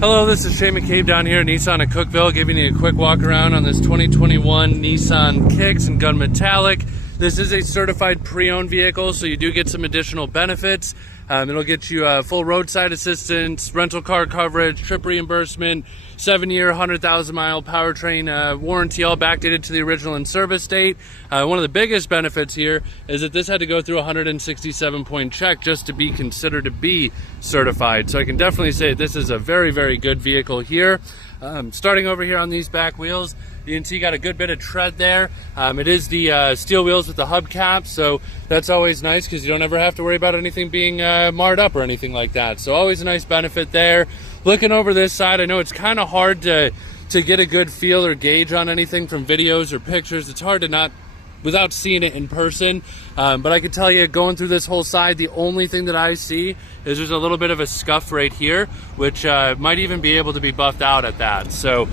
Hello, this is Shane McCabe down here at Nissan at Cookeville, giving you a quick walk around on this 2021 Nissan Kicks in gun metallic. This is a certified pre-owned vehicle, so you do get some additional benefits. It'll get you full roadside assistance, rental car coverage, trip reimbursement, 7-year, 100,000 mile powertrain warranty, all backdated to the original in-service date. One of the biggest benefits here is that this had to go through a 167-point check just to be considered to be certified. So I can definitely say this is a very, very good vehicle here. Starting over here on these back wheels, you can see you got a good bit of tread there. It is the steel wheels with the hubcap, so that's always nice because you don't ever have to worry about anything being marred up or anything like that. So always a nice benefit there. Looking over this side, I know it's kind of hard to get a good feel or gauge on anything from videos or pictures. It's hard to not without seeing it in person, but I can tell you, going through this whole side, the only thing that I see is there's a little bit of a scuff right here, which might even be able to be buffed out at that. So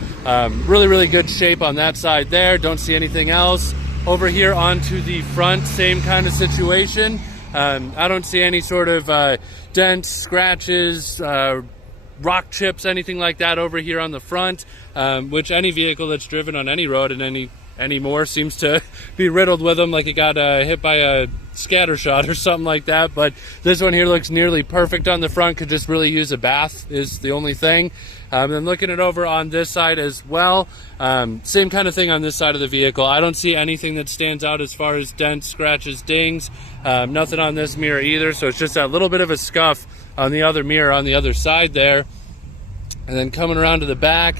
really, really good shape on that side there. Don't see anything else. Over here onto the front, same kind of situation. I don't see any sort of dents, scratches, rock chips, anything like that over here on the front, which any vehicle that's driven on any road and anymore seems to be riddled with them, like it got hit by a scatter shot or something like that. But this one here looks nearly perfect on the front, could just really use a bath is the only thing. Then looking it over on this side as well, same kind of thing on this side of the vehicle. I don't see anything that stands out as far as dents, scratches, dings, nothing on this mirror either, so it's just that little bit of a scuff on the other mirror on the other side there. And then coming around to the back,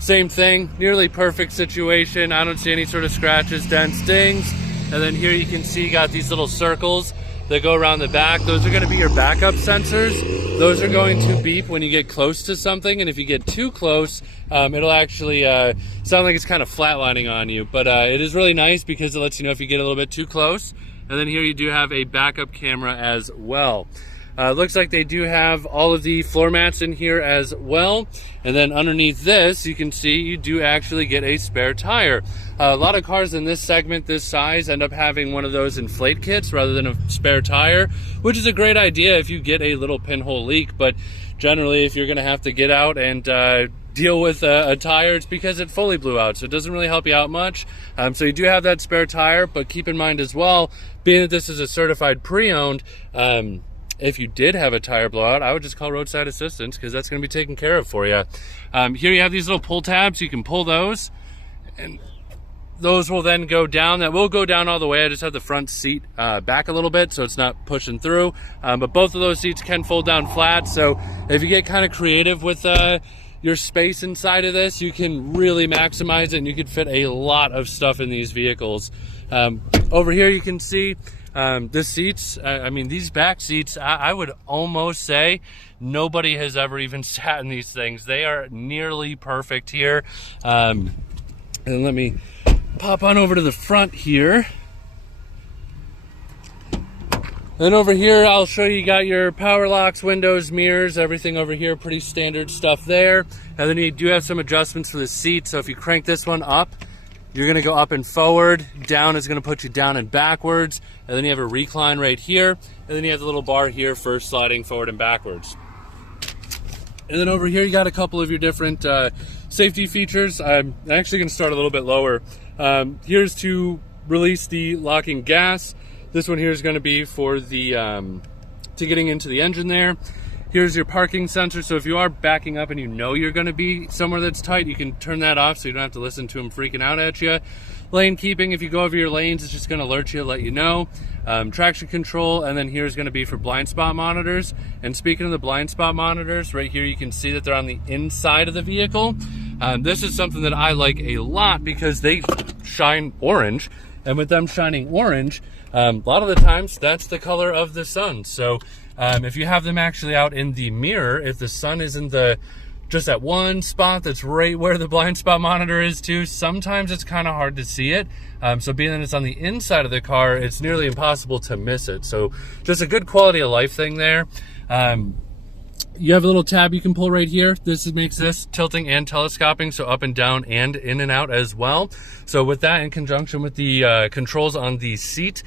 same thing, nearly perfect situation. I don't see any sort of scratches, dents, dings. And then here you can see you got these little circles that go around the back. Those are going to be your backup sensors. Those are going to beep when you get close to something, and if you get too close, it'll actually sound like it's kind of flatlining on you. But it is really nice because it lets you know if you get a little bit too close. And then here you do have a backup camera as well. Looks like they do have all of the floor mats in here as well. And then underneath this, you can see you do actually get a spare tire. A lot of cars in this segment, this size, end up having one of those inflate kits rather than a spare tire, which is a great idea if you get a little pinhole leak. But generally, if you're going to have to get out and deal with a tire, it's because it fully blew out, so it doesn't really help you out much. So you do have that spare tire, but keep in mind as well, being that this is a certified pre-owned, if you did have a tire blowout, I would just call roadside assistance because that's going to be taken care of for you. Here you have these little pull tabs. You can pull those, and those will then go down. That will go down all the way. I just have the front seat back a little bit so it's not pushing through. But both of those seats can fold down flat. So if you get kind of creative with your space inside of this, you can really maximize it, and you can fit a lot of stuff in these vehicles. Over here you can see the seats, I mean, these back seats, I would almost say nobody has ever even sat in these things. They are nearly perfect here. And let me pop on over to the front here. Then over here, I'll show you got your power locks, windows, mirrors, everything over here, pretty standard stuff there. And then you do have some adjustments for the seat. So if you crank this one up, you're going to go up and forward. Down is going to put you down and backwards. And then you have a recline right here. And then you have the little bar here for sliding forward and backwards. And then over here, you got a couple of your different safety features. I'm actually going to start a little bit lower. Here's to release the locking gas. This one here is going to be for the to getting into the engine there. Here's your parking sensor, so if you are backing up and you know you're going to be somewhere that's tight, you can turn that off so you don't have to listen to them freaking out at you. Lane keeping, if you go over your lanes, it's just going to alert you, let you know. Traction control, and then here's going to be for blind spot monitors. And speaking of the blind spot monitors, right here you can see that they're on the inside of the vehicle. This is something that I like a lot because they shine orange, and with them shining orange, a lot of the times that's the color of the sun. So if you have them actually out in the mirror, if the sun is in just that one spot that's right where the blind spot monitor is too, sometimes it's kind of hard to see it. So being that it's on the inside of the car, it's nearly impossible to miss it. So just a good quality of life thing there. You have a little tab you can pull right here. This makes this tilting and telescoping, so up and down and in and out as well. So with that, in conjunction with the controls on the seat,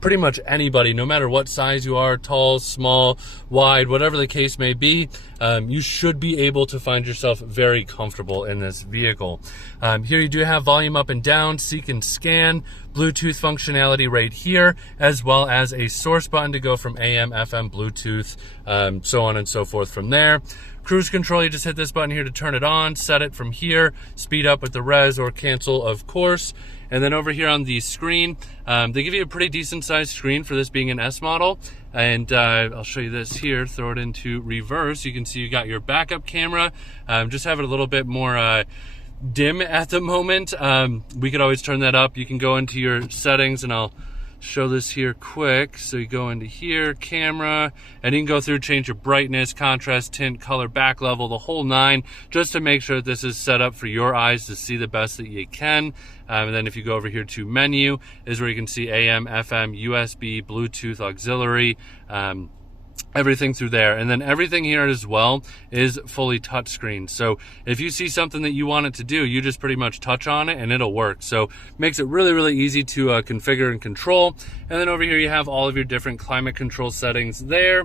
pretty much anybody, no matter what size you are, tall, small, wide, whatever the case may be, you should be able to find yourself very comfortable in this vehicle. Here you do have volume up and down, seek and scan, Bluetooth functionality right here, as well as a source button to go from AM, FM, Bluetooth, so on and so forth from there. Cruise control, you just hit this button here to turn it on, set it from here, speed up with the res or cancel, of course. And then over here on the screen, they give you a pretty decent sized screen for this being an S model. And I'll show you this here, throw it into reverse. You can see you got your backup camera, just have it a little bit more dim at the moment. We could always turn that up. You can go into your settings, and I'll show this here quick. So you go into here, camera, and you can go through, change your brightness, contrast, tint, color, back level, the whole nine, just to make sure that this is set up for your eyes to see the best that you can. And then if you go over here to menu, is where you can see AM, FM, USB, Bluetooth, auxiliary, everything through there. And then everything here as well is fully touchscreen. So if you see something that you want it to do, you just pretty much touch on it and it'll work. So makes it really, really easy to configure and control. And then over here you have all of your different climate control settings there.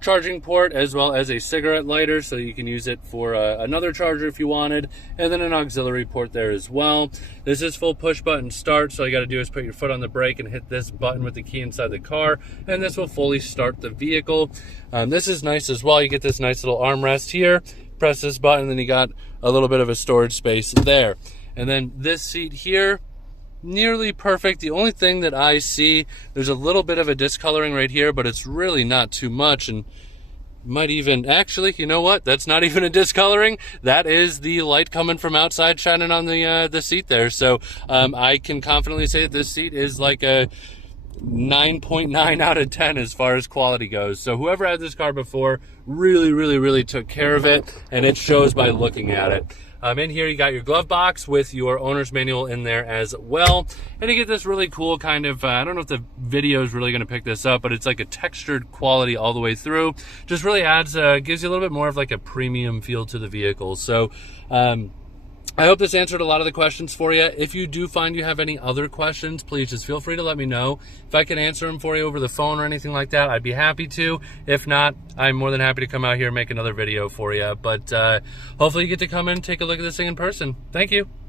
Charging port, as well as a cigarette lighter, so you can use it for another charger if you wanted, and then an auxiliary port there as well. This is full push button start, so all you got to do is put your foot on the brake and hit this button with the key inside the car, and this will fully start the vehicle. This is nice as well. You get this nice little armrest here, press this button, and then you got a little bit of a storage space there. And then this seat here, nearly perfect. The only thing that I see, there's a little bit of a discoloring right here, but it's really not too much, and might even, actually, you know what? That's not even a discoloring. That is the light coming from outside shining on the seat there. So I can confidently say that this seat is like a 9.9 out of 10 as far as quality goes. So whoever had this car before really took care of it, and it shows by looking at it. In here you got your glove box with your owner's manual in there as well, and you get this really cool kind of, I don't know if the video is really going to pick this up, but it's like a textured quality all the way through. Just really adds, gives you a little bit more of like a premium feel to the vehicle. So I hope this answered a lot of the questions for you. If you do find you have any other questions, please just feel free to let me know. If I can answer them for you over the phone or anything like that, I'd be happy to. If not, I'm more than happy to come out here and make another video for you. But hopefully you get to come in and take a look at this thing in person. Thank you.